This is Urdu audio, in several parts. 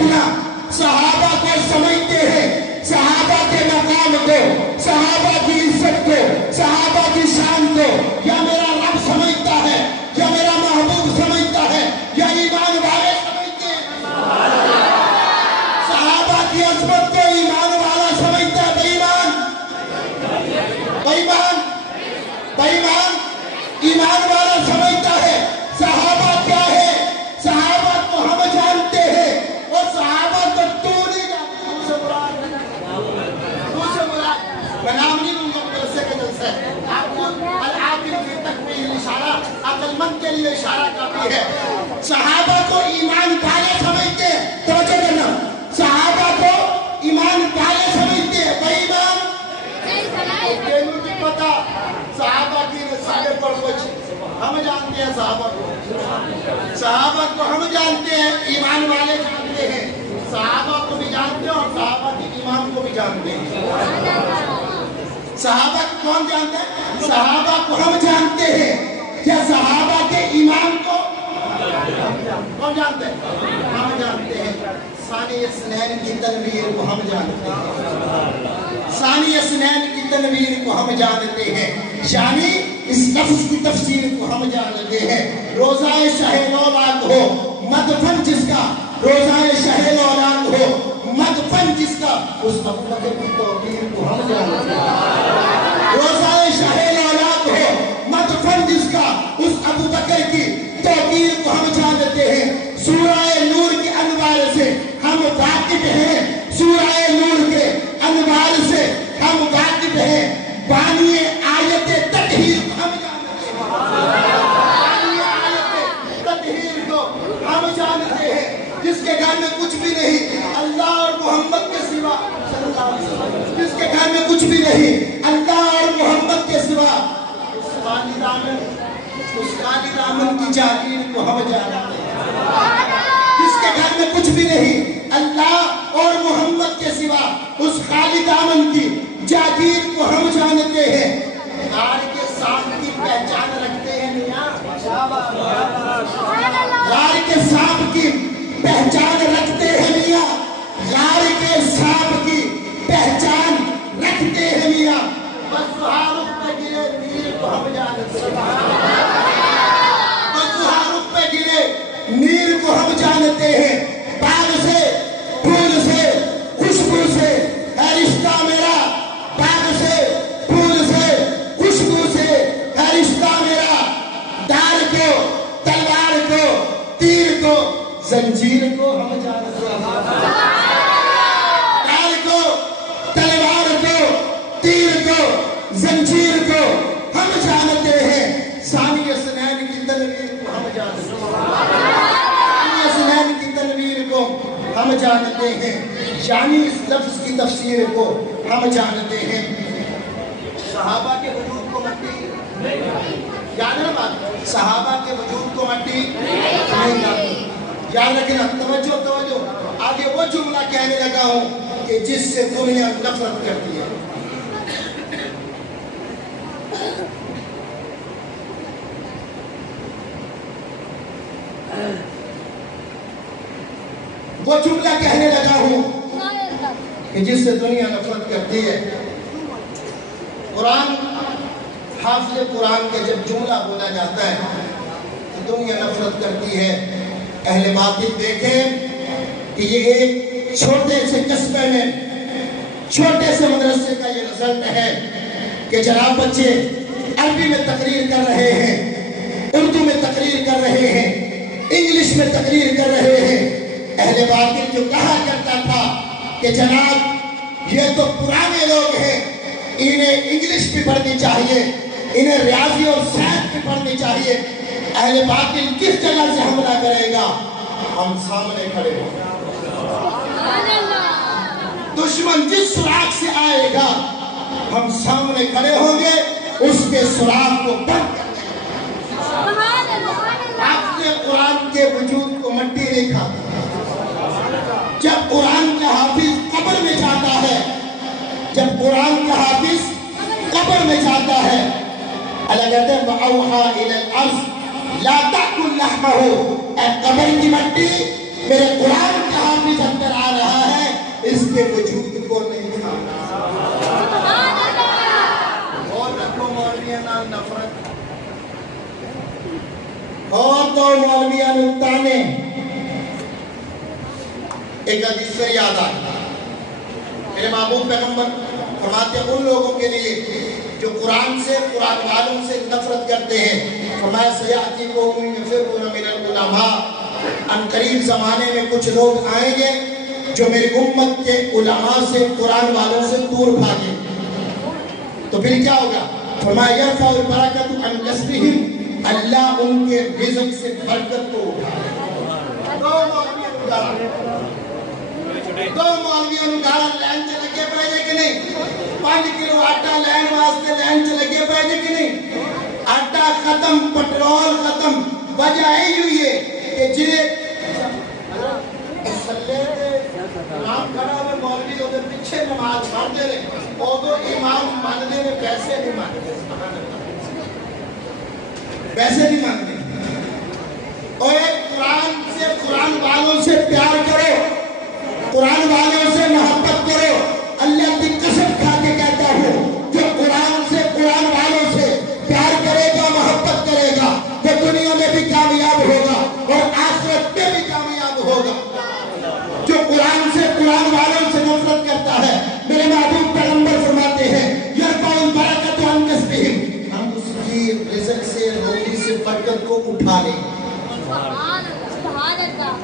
رکھنا، صحابہ کو سمجھتے ہیں، صحابہ کے مقام کو، صحابہ کی عزت کو، صحابہ کی شان کو، یا میرا رب سمجھتا ہے، یا میرا محبوب سمجھتا ہے، یا ایمان والے سمجھتے ہیں؟ صحابہ کی عظمت کو ایمان والا سمجھتا ہے؟ بے ایمان، بے ایمان، بے ایمان، ایمان والا سمجھتا ہے صحابہ کیا ہے؟ صحابہ کو ہم جانتے ہیں، اور صحابہ کو تو نہیں جانتے۔ دوسرے مراد میں نام نہیں لوں گا، مدرسے کے جلسے آپ کو العاقل کی تکمیل اشارہ، عقل مند کے لیے اشارہ کافی ہے۔ صحابہ کو ایمان والے سمجھتے ہیں، توجہ کرنا، صحابہ کو ایمان والے سمجھتے ہیں، بے ایمان کینوں نہیں پتا صحابہ کی رسالے پر کچھ ہم جانتے ہیں، صحابہ کو ہم جانتے ہیں، ایمان والے جانتے ہیں، صحابہ کو بھی جانتے ہیں اور صحابہ کے ایمان کو بھی جانتے ہیں۔ صحابہ کو کون جانتے ہیں؟ صحابہ کو ہم جانتے ہیں، کیا صحابہ کے ایمان کو کون جانتے ہیں؟ ہم جانتے ہیں۔ ثانی اثنین کی تنویر کو ہم جانتے ہیں، ثانی اثنین کی تنویر کو ہم جانتے ہیں، یعنی اس لفظ کی تفسیر کو ہم جانتے ہیں۔ روزہ شہ لولاک ہو مدفن جس کا، روزہ شہ لولاک ہو مدفن جس کا، اس ابو بکر کی توقیر کو ہم جانتے ہیں۔ روزہ شہ لولاک ہو مدفن جس کا، اس ابو بکر کی توقیر کو ہم جانتے ہیں۔ سورہ نور کے انوار سے ہم واقف ہیں، سورہ نور کے انوار سے ہم واقف ہیں۔ بانی آیت تطہیر کو ہم جانتے ہیں، بانی آیت تطہیر کو ہم جانتے ہیں، جس کے گھر میں کچھ بھی نہیں اللہ اور محمد کے سوا، جس کے گھر میں کچھ بھی نہیں اللہ اور محمد کے سوا، اس خالی دامن کی جاگیر کو ہم جانتے ہیں، جس کے گھر میں کچھ بھی نہیں اللہ اور محمد کے سوا، اس خالی دامن کی جاگیر کو ہم جانتے ہیں۔ غار کے سانپ کی پہچان رکھتے ہیں میاں، غار کے سانپ کی پہچان رکھتے ہیں میاں، غار کے سانپ کی پہچان رکھتے ہیں میاں۔ بزہاروں پہ گرے نیر کو ہم جانتے ہیں، بزہاروں پہ گرے نیر کو ہم جانتے ہیں۔ باغ سے پھول سے خوشبو سے ہے رشتہ میرا، باغ سے پھول سے خوشبو سے ہے رشتہ میرا، دار کو تلوار کو تیر کو زنجیر کو ہم جانتے ہیں، دار کو تلوار کو تیر کو زنجیر کو ہم جانتے ہیں۔ ثانی اثنین کی تنویر کو ہم جانتے ہیں، ثانی اثنین کی تنویر کو ہم جانتے ہیں، یعنی اس لفظ کی تفسیر کو ہم جانتے ہیں۔ صحابہ کے وجود کو مٹی یاد ہے نا بات، صحابہ کے وجود کو مٹی نہیں جاتی، یاد رکھنا، توجہ توجہ، آگے وہ جملہ کہنے لگا ہوں کہ جس سے دنیا نفرت کرتی ہے۔ وہ جملہ کہنے لگا ہوں کہ جس سے دنیا نفرت کرتی ہے۔ قرآن، حافظ قرآن کے جب جملہ بولا جاتا ہے کہ دنیا نفرت کرتی ہے، اہل باطل دیکھیں کہ یہ ایک چھوٹے سے قصبے میں، چھوٹے سے مدرسے کا یہ رزلٹ ہے کہ جناب بچے عربی میں تقریر کر رہے ہیں، اردو میں تقریر کر رہے ہیں، انگلش میں تقریر کر رہے ہیں۔ اہل باطل جو کہا کرتا تھا کہ جناب یہ تو پرانے لوگ ہیں، انہیں انگلش بھی پڑھنی چاہیے، انہیں ریاضی اور سائنس بھی پڑھنی چاہیے، اہل باطل کس جگہ سے حملہ کرے گا؟ ہم سامنے کھڑے ہوں گے۔ دشمن جس سراغ سے آئے گا ہم سامنے کھڑے ہوں گے، اس کے سراغ کو بند کر دیں گے۔ آپ نے قرآن کے وجود کو مٹی نہیں کھاتا۔ جب قرآن کا حافظ قبر میں جاتا ہے، جب قرآن کا حافظ قبر میں جاتا ہے، اللہ کہتے ہیں وَأَوْحَا إِلَى الْأَرْضِ لَا تَأْكُلْ لَحْمَهُ، اے قبر کی مٹی میرے قرآن کے حافظ ایک حدیث سے یاد آئی میرے محبوب پیغمبر فرماتے ہیں ان لوگوں کے لیے جو قرآن سے قرآن والوں سے نفرت کرتے ہیں فرمایا سیاتی قوم یفرون من العلماء ان قریب زمانے میں کچھ لوگ آئیں گے جو میری امت کے علماء سے قرآن والوں سے دور بھاگیں تو پھر کیا ہوگا فرمایا یرفع البرکۃ عن کسبہم اللہ ان کے رزق سے برکت کو اٹھائے دو مولویوں نے گاڑا لین چ لگے پہلے کہ نہیں 5 کلو آٹا لین واسطے لین چ لگے پہلے کہ نہیں آٹا ختم پٹرول ختم وجہ ہوئی ہے کہ جنہیں مسلح دے امام کھڑا ہوئے مولوی ہوتے پیچھے نماز پڑھتے رہے اور تو امام ماننے میں پیسے نہیں مانتے پیسے نہیں مانتے اور ایک قرآن والوں سے پیار کرو قرآن والوں سے محبت کرو اللہ کی قسم کھا کے کہتا ہوں جو قرآن والوں سے پیار کرے گا محبت کرے گا وہ دنیا میں بھی کامیاب ہوگا اور آخرت میں بھی کامیاب ہوگا جو قرآن والوں سے نفرت کرتا ہے میرے محبوب پیغمبر فرماتے ہیں یرفع البرکۃ عن کسبہم ہم اس کی رزق سے روزی سے برکت کو اٹھا لیں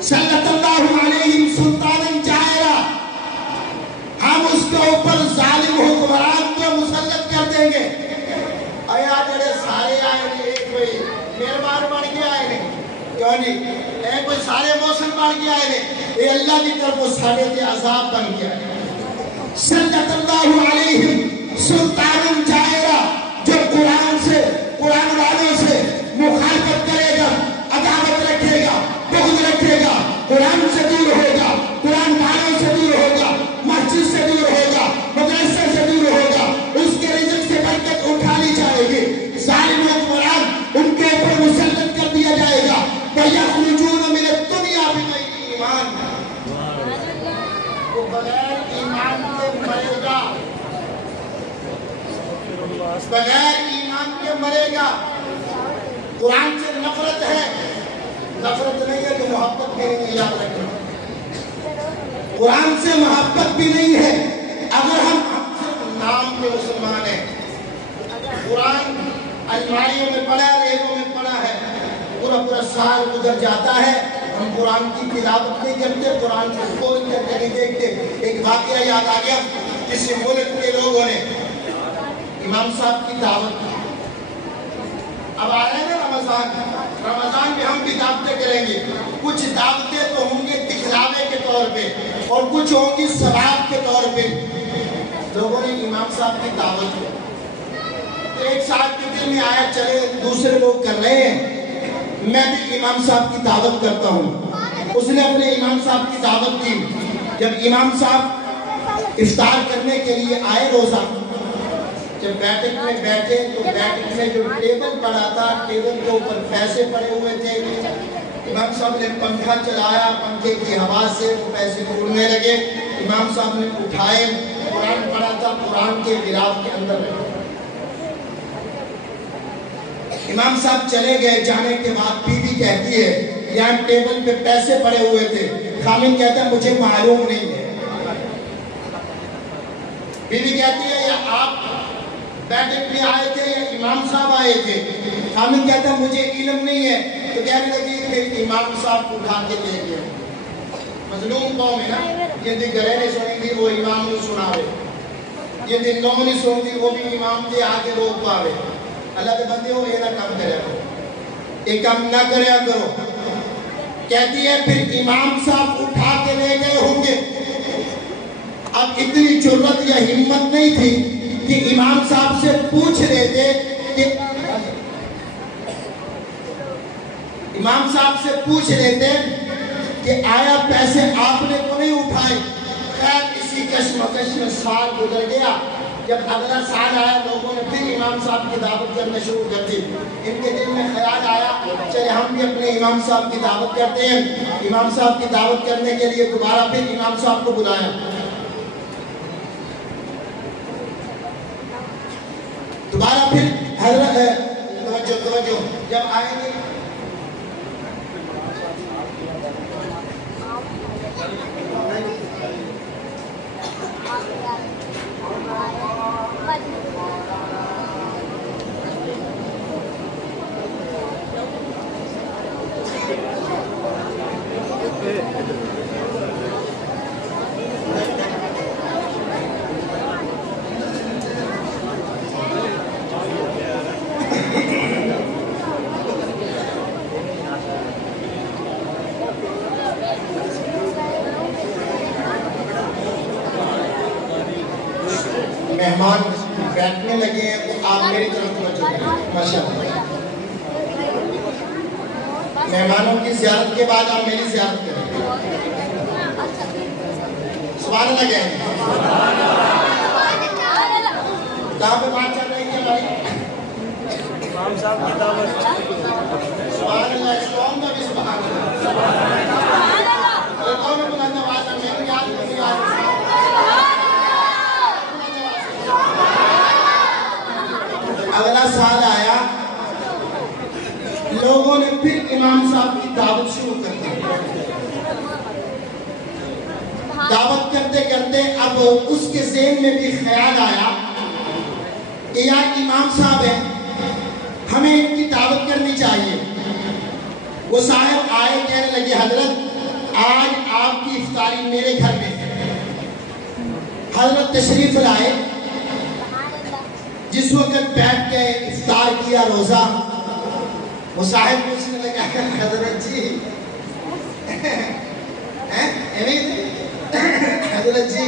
سلط اللہ علیہم سلطانا جائرا ہم اس کے اوپر ظالم حکمران کو مسلط کر دیں گے آیا جڑے سارے آئے نے ایک کوئی مہربان بن کے آئے نے کیوں نہیں ایک کوئی سارے موسم بن کے آئے نے یہ اللہ کی طرف سارے تے عذاب بن کے آئے سلط اللہ علیہم سلطانا جائرا جو قرآن والوں سے مخالفت کرے گا عداوت رکھے گا بغض رکھے گا قرآن سے دور ہوگا قرآن والوں سے دور ہوگا مسجد سے دور ہوگا مدرسے سے دور ہوگا اس کے رزق سے برکت اٹھا لی جائے گی ظالم حکمران ان کے اوپر مسلط کر دیا جائے گا وَيَخْرُجُونَ مِنَ الدُّنْيَا بِغَيْرِ ایمان وہ بغیر ایمان کے مرے گا قرآن سے نفرت ہے نفرت نہیں ہے تو محبت بھی نہیں ہے یاد رکھیں قرآن سے محبت بھی نہیں ہے اگر ہم صرف نام کے مسلمان ہیں قرآن الماریوں میں پڑھا ہے ریلوں میں پڑھا ہے پورا سال گزر جاتا ہے ہم قرآن کی تلاوت نہیں کرتے قرآن کو کھول کر نہیں دیکھتے ایک واقعہ یاد آ گیا کسی ملک کے لوگوں نے امام صاحب کی دعوت اب آ رہے ہیں نا رمضان میں ہم بھی دعوتیں کریں گے کچھ دعوتیں تو ہوں گے دکھلاوے کے طور پہ اور کچھ ہوں گی ثواب کے طور پہ لوگوں نے امام صاحب کی دعوت کی تو ایک صاحب کے دل میں آیا چلے دوسرے لوگ کر رہے ہیں میں بھی امام صاحب کی دعوت کرتا ہوں اس نے اپنے امام صاحب کی دعوت کی جب امام صاحب افطار کرنے کے لیے آئے روزہ جب بیٹھک میں بیٹھے تو بیٹھک میں جو ٹیبل پڑا تھا ٹیبل کے اوپر پیسے پڑے ہوئے تھے امام صاحب نے پنکھا چلایا پنکھے کی ہوا سے وہ پیسے اڑنے لگے امام صاحب نے اٹھائے قرآن پڑھا تھا قرآن کے غلاف کے اندر رکھے امام صاحب چلے گئے جانے کے بعد بیوی کہتی ہے یہاں ٹیبل پہ پیسے پڑے ہوئے تھے خامن کہتا ہے مجھے معلوم نہیں ہے بیوی کہتی ہے یا آپ بیٹھک میں آئے تھے یا امام صاحب آئے تھے خامن کہتا ہے مجھے علم نہیں ہے تو کہنے لگی کہ امام صاحب اٹھا کے لے گئے مظلوم قوم ہے نا یہ دی گھرے نہیں سنی تھی وہ امام نے سنا رہے یہ دن لوگوں نے سنی تھی وہ بھی امام دے آگے روک پاوے اللہ کے بندے ہو یہ نہ کام کریا کرو یہ کام نہ کریا کرو کہتی ہے پھر امام صاحب اٹھا کے لے گئے ہوں گے اب اتنی جرت یا ہمت نہیں تھی کہ امام صاحب سے پوچھ رہے تھے کہ امام صاحب سے پوچھ رہے تھے کہ آیا پیسے آپ نے تو نہیں اٹھائے خیر اسی کشمکش میں سال گزر گیا جب اگلا سال آیا لوگوں نے پھر امام صاحب کی دعوت کرنا شروع کر دی ان کے دل میں خیال آیا چلے ہم بھی اپنے امام صاحب کی دعوت کرتے ہیں امام صاحب کی دعوت کرنے کے لیے دوبارہ پھر امام صاحب کو بلایا دوبارہ پھر حضرت توجہ جب آئیں گے مہمان بیٹھنے لگے ہیں تو آپ میری طرف توجہ کریں ماشاءاللہ. مہمانوں کی زیارت کے بعد آپ میری زیارت کریں. سبحان اللہ کہیں. کہاں پہ بات چل رہی ہے ہماری؟ امام صاحب کی دعوت. سبحان اللہ. اس قوم کا بھی سبحان اللہ. قوم میں بلند آواز میں میرے یاد نہیں آ رہی. اگلا سال آیا, لوگوں نے پھر امام صاحب کی دعوت شروع کر دی. دعوت کرتے کرتے اب اس کے ذہن میں بھی خیال آیا کہ یار امام صاحب ہیں, ہمیں ان کی دعوت کرنی چاہیے. وہ صاحب آئے, کہنے لگے حضرت آج آپ کی افطاری میرے گھر میں ہے. حضرت تشریف لائے. جس وقت بیٹھ کے افطار کیا روزہ, وہ صاحب پوچھنے لگا حضرت جی حضرت جی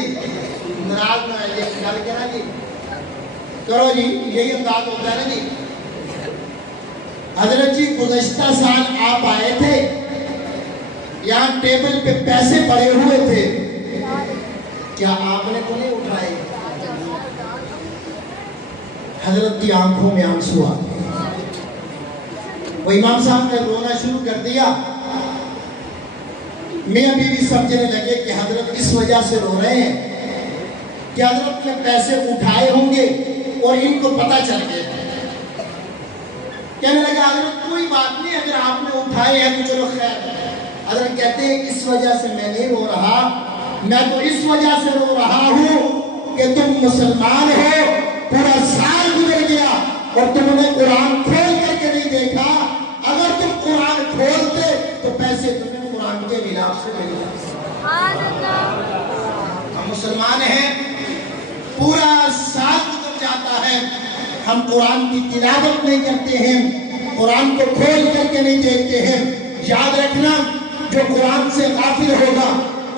ناراض نہ آئیے, گل کہنا جی کرو جی, یہی انداز ہوتا ہے نا جی. حضرت جی گزشتہ سال آپ آئے تھے, یہاں ٹیبل پہ پیسے پڑے ہوئے تھے, کیا آپ نے انہیں اٹھائے؟ حضرت کی آنکھوں میں آنسو آ گئے. وہ امام صاحب نے رونا شروع کر دیا. میاں بیوی سمجھنے لگے کہ حضرت اس وجہ سے رو رہے ہیں کہ حضرت نے پیسے اٹھائے ہوں گے اور ان کو پتہ چل گیا. کہنے لگا حضرت کوئی بات نہیں, اگر آپ نے اٹھائے ہیں تو چلو خیر. حضرت کہتے ہیں اس وجہ سے میں نہیں رو رہا, میں تو اس وجہ سے رو رہا ہوں کہ تم مسلمان ہو, پورا سال گزر گیا اور تم نے قرآن کھول کر کے نہیں دیکھا. اگر تم قرآن کھولتے تو پیسے تمہیں قرآن کے ملاف سے مل جاتے. ہم مسلمان ہیں, پورا سال گزر جاتا ہے, ہم قرآن کی تلاوت نہیں کرتے ہیں, قرآن کو کھول کر کے نہیں دیکھتے ہیں. یاد رکھنا, جو قرآن سے غافل ہوگا,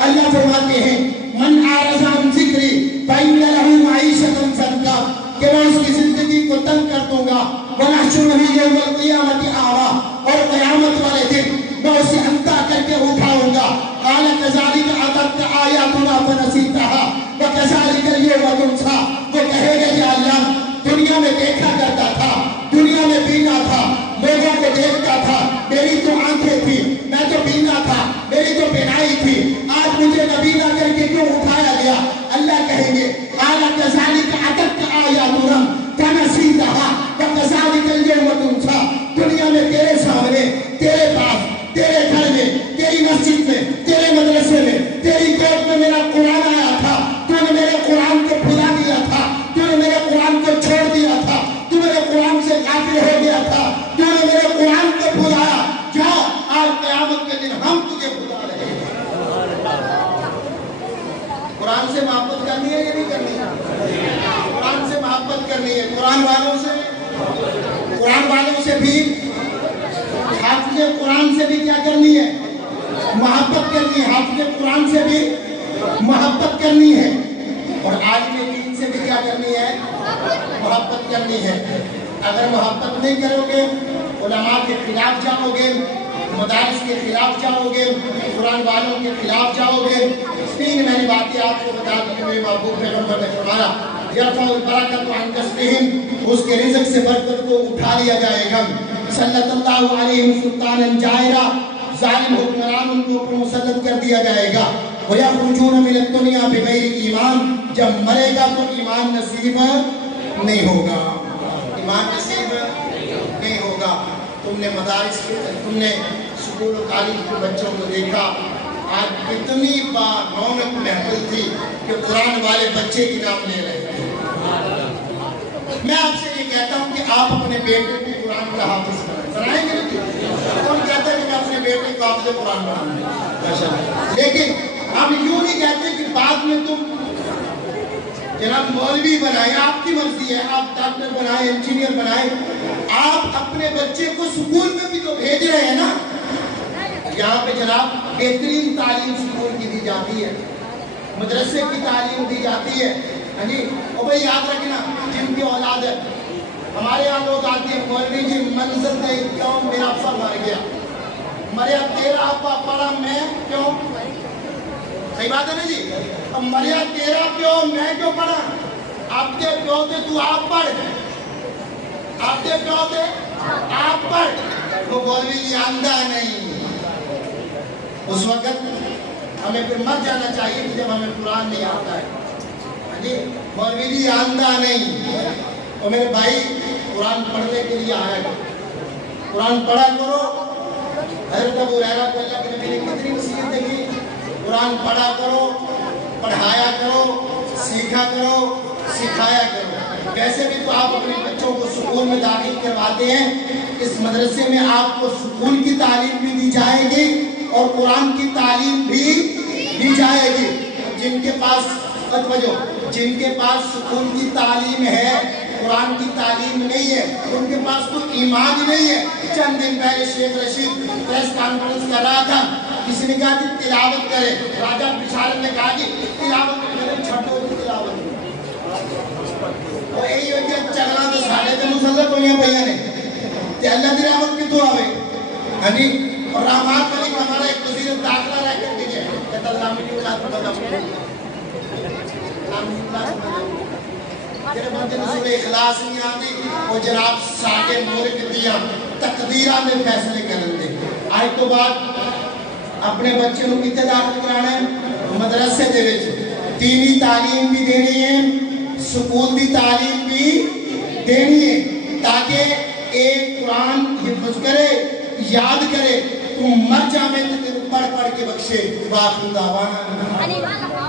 اللہ فرماتے ہیں من اعرض عن ذکری فإن له معیشۃ ضنکا, کہ میں اس کی زندگی کو تنگ کر دوں گا. وَنَحْشُرُهُ يَوْمَ الْقِيَامَةِ أَعْمَىٰ, اور قیامت والے دن میں اسے اندھا کر کے اٹھاؤں گا. قَالَ كَذَٰلِكَ أَتَتْكَ آیَاتُنَا فَنَسِيتَهَا وَكَذَٰلِكَ الْيَوْمَ تُنسَىٰ. وہ کہے گا کہ اللہ دنیا میں دیکھا کرتا تھا, دنیا میں بینا تھا, لوگوں کو دیکھتا تھا, میری تو آنکھیں تھی, میں تو بینا تھا, میری تو بینائی تھی, آج مجھے نبینا کر کے کیوں اٹھایا گیا؟ اللہ کہیں گے قَالَ كَذَٰلِكَ أَتَتْكَ آیَاتُنَا فَنَسِيتَهَا وَكَذَٰلِكَ الْيَوْمَ تُنسَىٰ. دنیا میں تیرے سامنے, تیرے پاس, تیرے گھر میں, تیری مسجد میں, تیرے مدرسے میں, تیری گود میں میرا قرآن آیا تھا, تو نے میرے قرآن کو بھلا دیا تھا, تو نے میرے قرآن کو چھوڑ دیا تھا, تو میرے قرآن سے غافل ہو گیا تھا, تو نے میرے قرآن کو بھلایا. جا, آج قیامت کے دن ہم تجھے بھلا رہے ہیں. قرآن سے محبت کرنی ہے یا نہیں کرنی ہے؟ قرآن سے محبت کرنی ہے. قرآن والوں سے بھی, حافظ قرآن سے بھی کیا کرنی ہے؟ محبت کرنی ہے. حافظ قرآن سے بھی محبت کرنی ہے. اور عالم دین سے بھی کیا کرنی ہے؟ محبت کرنی ہے. اگر محبت نہیں کرو گے, علماء کے خلاف جاؤ گے, مدارس کے خلاف جاؤ گے, قرآن والوں کے خلاف جاؤ گے. تین میں نے باتیں آپ کو بتا دی. میرے محبوب پیغمبر نے فرمایا یرفع البرکۃ عن کسبہم, اس کے رزق سے برکت کو اٹھا لیا جائے گا. صلی اللہ علیہ سلطانا جائرا, ظالم حکمران ان کے اوپر مسلط کر دیا جائے گا. وَيَخْرُجُونَ مِنَ الدُّنْيَا بِغَيْرِ ایمان, جب مرے گا تو ایمان نصیب نہیں ہوگا. ایمان نصیب نہیں ہوگا. تم نے مدارس کے, تم نے سکول و کالج کے بچوں کو دیکھا, آج کتنی بار رونق محفل تھی کہ قرآن والے بچے کی نام لے رہے ہیں. میں آپ سے یہ کہتا ہوں کہ آپ اپنے بیٹے کو قرآن کا حافظ بنائیں گے نہیں؟ کون کہتا ہے کہ میں اپنے بیٹے کو حافظ قرآن بناؤں؟ لیکن ہم یوں نہیں کہتے کہ بعد میں تم جناب مولوی بنائیں, آپ کی مرضی ہے, آپ ڈاکٹر بنائیں, انجینئر بنائیں. آپ اپنے بچے کو سکول میں بھی تو بھیج رہے ہیں نا. یہاں پہ جناب بہترین تعلیم سکول کی دی جاتی ہے, مدرسے کی تعلیم دی جاتی ہے. جی اور بھائی یاد رکھنا جن کی اولاد ہے ہمارے یہاں لوگ آتے ہیں مولوی جی منزل نہیں کیوں میرا افسر مر گیا مریا تیرا ابا پڑا میں کیوں صحیح بات ہے نا جی اب مریا تیرا پیو میں کیوں پڑھا آپ کے پیو تھے تو آپ پڑھ آپ کے پیو تھے آپ پڑھ وہ مولوی جی آندہ نہیں اس وقت ہمیں پھر مر جانا چاہیے کہ جب ہمیں قرآن نہیں آتا ہے جی مولوی جی آندہ نہیں اور میرے بھائی قرآن پڑھنے کے لیے آیا کرو قرآن پڑھا کرو حضرت ابو ہریرہ کو اللہ کے نبی نے کتنی وصیت دی قرآن پڑھا کرو پڑھایا کرو سیکھا کرو سکھایا کرو ویسے بھی تو آپ اپنے بچوں کو سکول میں داخل کرواتے ہیں اس مدرسے میں آپ کو سکول کی تعلیم بھی دی جائے گی اور قرآن کی تعلیم بھی دی جائے گی جن کے پاس جن کے پاس سکول کی تعلیم ہے قرآن کی تعلیم نہیں ہے ان کے پاس تو ایمان ہی نہیں ہے چند دن پہلے شیخ رشید پریس کانفرنس کر رہا تھا کسی نے کہا کہ تلاوت کرے راجہ بشارت نے کہا کہ تلاوت کرے چھٹو کی تلاوت اور یہی ہوئی کہ چگلا تو ساڑھے تے مسلط ہوئی ہیں بھئیہ نے تے اللہ دی رحمت کی تو آوے ہاں جی اور رحمات ملک ہمارا ایک وزیر داخلہ رہ کر دیجئے کہتا اللہ مجھے اولاد بتا جنہیں بندے نصور اخلاص نہیں آتی وہ جناب ساکے مورک دیا تقدیرہ میں فیصلے کرن دے آج تو بعد اپنے بچے کو کتے داخل کرانا ہے مدرسے دے وچ دینی تعلیم بھی دینی ہے سکول بھی تعلیم بھی دینی ہے تاکہ ایک قرآن حفظ کرے یاد کرے تم مر جامے تو پڑھ پڑھ کے بخشے باقی دعوانا